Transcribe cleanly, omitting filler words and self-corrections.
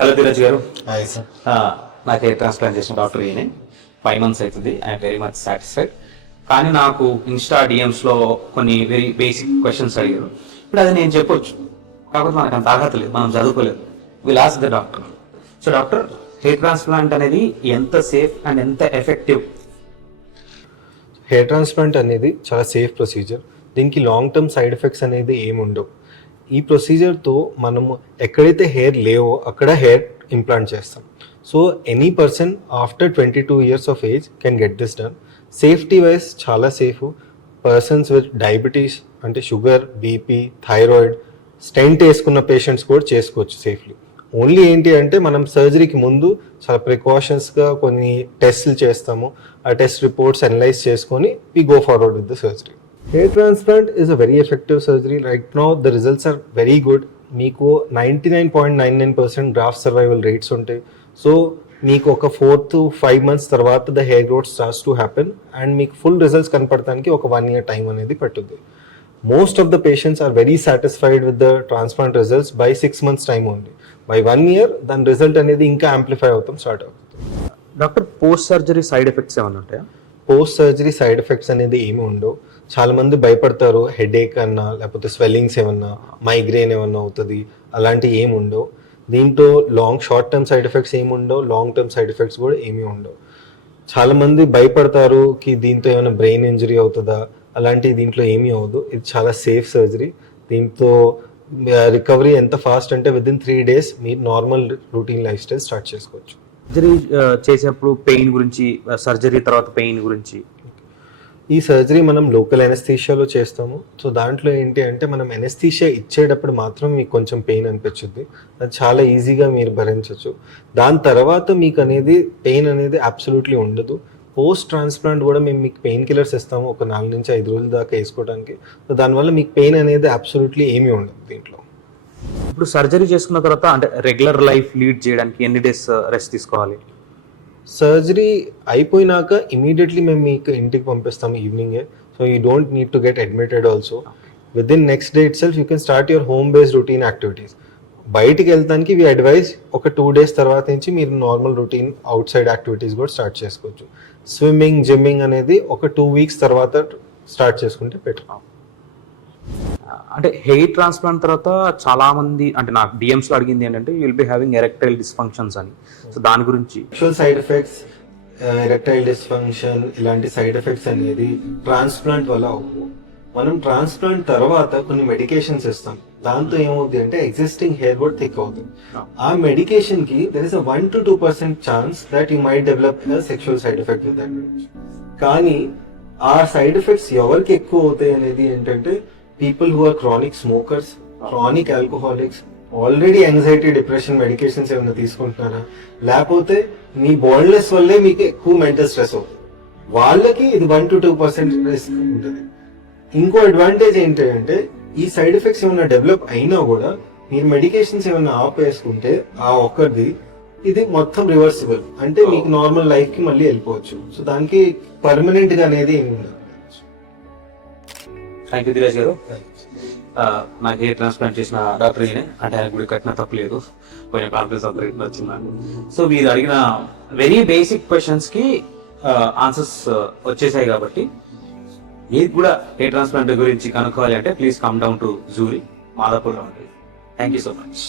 Hello Dheeraj గారు. Hi sir. నాకు hair transplant చేసిన డాక్టర్ ఈయన 5 months అవుతుంది. I'm very much satisfied. కానీ నాకు ఇన్స్టా డిఎమ్స్లో కొన్ని వెరీ బేసిక్ క్వశ్చన్స్ అడిగారు. ఇప్పుడు అది నేను చెప్పొచ్చు, కాకపోతే మనకు అంత అర్హత లేదు, మనం చదువుకోలేదు. Will ask the doctor. So doctor, hair transplant అనేది ఎంత సేఫ్ అండ్ ఎంత ఎఫెక్టివ్? హెయిర్ ట్రాన్స్ప్లాంట్ అనేది చాలా సేఫ్ ప్రొసీజర్. దీనికి లాంగ్ టర్మ్ సైడ్ ఎఫెక్ట్స్ అనేది ఏమి ఉండవు. ఈ ప్రొసీజర్తో మనము ఎక్కడైతే హెయిర్ లేవో అక్కడ హెయిర్ ఇంప్లాంట్ చేస్తాం. So any person after 22 years of age can get this done. Safety wise చాలా సేఫ్. పర్సన్స్ విత్ డయాబెటీస్ అంటే షుగర్, బీపీ, థైరాయిడ్, స్టెంట్ వేసుకున్న పేషెంట్స్ కూడా చేసుకోవచ్చు సేఫ్లీ. ఓన్లీ ఏంటి అంటే మనం సర్జరీకి ముందు చాలా ప్రికాషన్స్గా కొన్ని టెస్ట్లు చేస్తాము. ఆ టెస్ట్ రిపోర్ట్స్ అనలైజ్ చేసుకొని we go forward with the surgery. Hair transplant is a very effective surgery. Right now the results are very good. మీకు 99.99% గ్రాఫ్ట్ సర్వైవల్ రేట్స్ ఉంటాయి. సో మీకు ఒక 4 to 5 months తర్వాత the hair growth starts to happen and మీకు full results కనపడటానికి ఒక 1 year time అనేది పట్టుద్ది. Most of the patients are very satisfied with the transplant results by 6 months time only. By 1 year దాని result అనేది ఇంకా amplify అవుతాం స్టార్ట్ అవుతుంది. Doctor, post surgery side effects ఏమైనా ఉంటాయా? పోస్ట్ సర్జరీ సైడ్ ఎఫెక్ట్స్ అనేది ఏమి ఉండవు. చాలా మంది భయపడతారు, హెడేక్ అన్నా లేకపోతే స్వెల్లింగ్స్ ఏమన్నా, మైగ్రేన్ ఏమన్నా అవుతుంది, అలాంటివి ఏమి ఉండవు. దీంట్లో షార్ట్ టర్మ్ సైడ్ ఎఫెక్ట్స్ ఏమి ఉండవు, లాంగ్ టర్మ్ సైడ్ ఎఫెక్ట్స్ కూడా ఏమీ ఉండవు. చాలా మంది భయపడతారు కి దీంతో ఏమైనా బ్రెయిన్ ఇంజరీ అవుతుందా, అలాంటివి దీంట్లో ఏమీ అవ్వదు. ఇది చాలా సేఫ్ సర్జరీ. దీంతో రికవరీ ఎంత ఫాస్ట్ అంటే విదిన్ 3 days మీరు normal routine life style start చేసుకోవచ్చు. సర్జరీ చేసేప్పుడు పెయిన్ గురించి, సర్జరీ తర్వాత పెయిన్ గురించి. ఈ సర్జరీ మనం లోకల్ ఎనస్థీషియాలో చేస్తాము. సో దాంట్లో ఏంటి అంటే మనం ఎనస్థీషియా ఇచ్చేటప్పుడు మాత్రం మీకు కొంచెం పెయిన్ అనిపించుద్ది. అది చాలా ఈజీగా మీరు భరించవచ్చు. దాని తర్వాత మీకు అనేది పెయిన్ అనేది అబ్సల్యూట్లీ ఉండదు. పోస్ట్ ట్రాన్స్ప్లాంట్ కూడా మేము మీకు పెయిన్ కిల్లర్స్ ఇస్తాము ఒక 4 నుంచి 5 రోజుల దాకా వేసుకోవడానికి. సో దానివల్ల మీకు పెయిన్ అనేది అబ్సల్యూట్లీ ఏమీ ఉండదు దీంట్లో. ఇప్పుడు సర్జరీ చేసుకున్న తర్వాత అంటే రెగ్యులర్ లైఫ్ లీడ్ చేయడానికి ఎన్ని డేస్ రెస్ట్ తీసుకోవాలి? సర్జరీ అయిపోయినాక ఇమీడియట్లీ మేము మీకు ఇంటికి పంపిస్తాము ఈవినింగే. So you don't need to get admitted also. Within next day itself you can start your home based routine activities. బయటికి వెళ్తానికి వి అడ్వైజ్ ఒక 2 days తర్వాత నుంచి మీరు normal routine out side activities కూడా స్టార్ట్ చేసుకోవచ్చు. స్విమ్మింగ్, జిమ్మింగ్ అనేది ఒక 2 weeks తర్వాత స్టార్ట్ చేసుకుంటే బెటర్. అంటే హెయిర్ ట్రాన్స్ప్లాంట్ తర్వాత చాలా మంది అంటే నాకు డిఎమ్స్ లో అడిగింది ఏంటంటే you will be having erectile dysfunctions అని. సో దాని గురించి sexual side effects, erectile dysfunction ఇలాంటి సైడ్ ఎఫెక్ట్స్ అనేది ట్రాన్స్ప్లాంట్ వల్ల అవ్వవు. మనం ట్రాన్స్ప్లాంట్ తర్వాత కొన్ని మెడికేషన్స్ ఇస్తాం. దాంతో ఏమవుతుంది అంటే ఎగ్జిస్టింగ్ హెయిర్ కూడా థిక్ అవుతుంది. ఆ మెడికేషన్ కి there is 1 to 2% chance that you might develop sexual side effect with that. కానీ ఆ సైడ్ ఎఫెక్ట్స్ ఎవరికి ఎక్కువ అవుతాయి అనేది ఏంటంటే people who are chronic smokers, chronic alcoholics, already anxiety, depression medications ఏమైనా తీసుకుంటున్నారా, లేకపోతే మీ బాల్డ్నెస్ వల్లే మీకు ఎక్కువ మెంటల్ స్ట్రెస్ అవుతుంది, వాళ్ళకి ఇది 1 to 2% రిస్క్ ఉంటుంది. ఇంకో అడ్వాంటేజ్ ఏంటంటే ఈ సైడ్ ఎఫెక్ట్స్ ఏమైనా డెవలప్ అయినా కూడా మీరు మెడికేషన్స్ ఏమైనా ఆపేసుకుంటే ఆ ఒక్కరిది ఇది మొత్తం రివర్సిబుల్, అంటే మీకు నార్మల్ లైఫ్ కి మళ్ళీ వెళ్ళిపోవచ్చు. సో దానికి పర్మనెంట్ గా అనేది ఏమి ఉండదు. థ్యాంక్ యూ ధీరజ్ గారు. నాకు హెయిర్ ట్రాన్స్ప్లాంట్ చేసిన డాక్టర్ ఈయనే, అంటే ఆయన గుడి కట్టిన తప్పలేదు, కొంచెం కాన్ఫిడెన్స్ అంతా వచ్చింది. సో మీరు అడిగిన వెరీ బేసిక్ క్వశ్చన్స్ కి ఆన్సర్స్ వచ్చేసాయి. కాబట్టి మీరు కూడా హెయిర్ ట్రాన్స్ప్లాంట్ గురించి కనుక్కోవాలి అంటే please come down to Juri, మాదాపూర్లో ఉంటుంది. Thank you so much.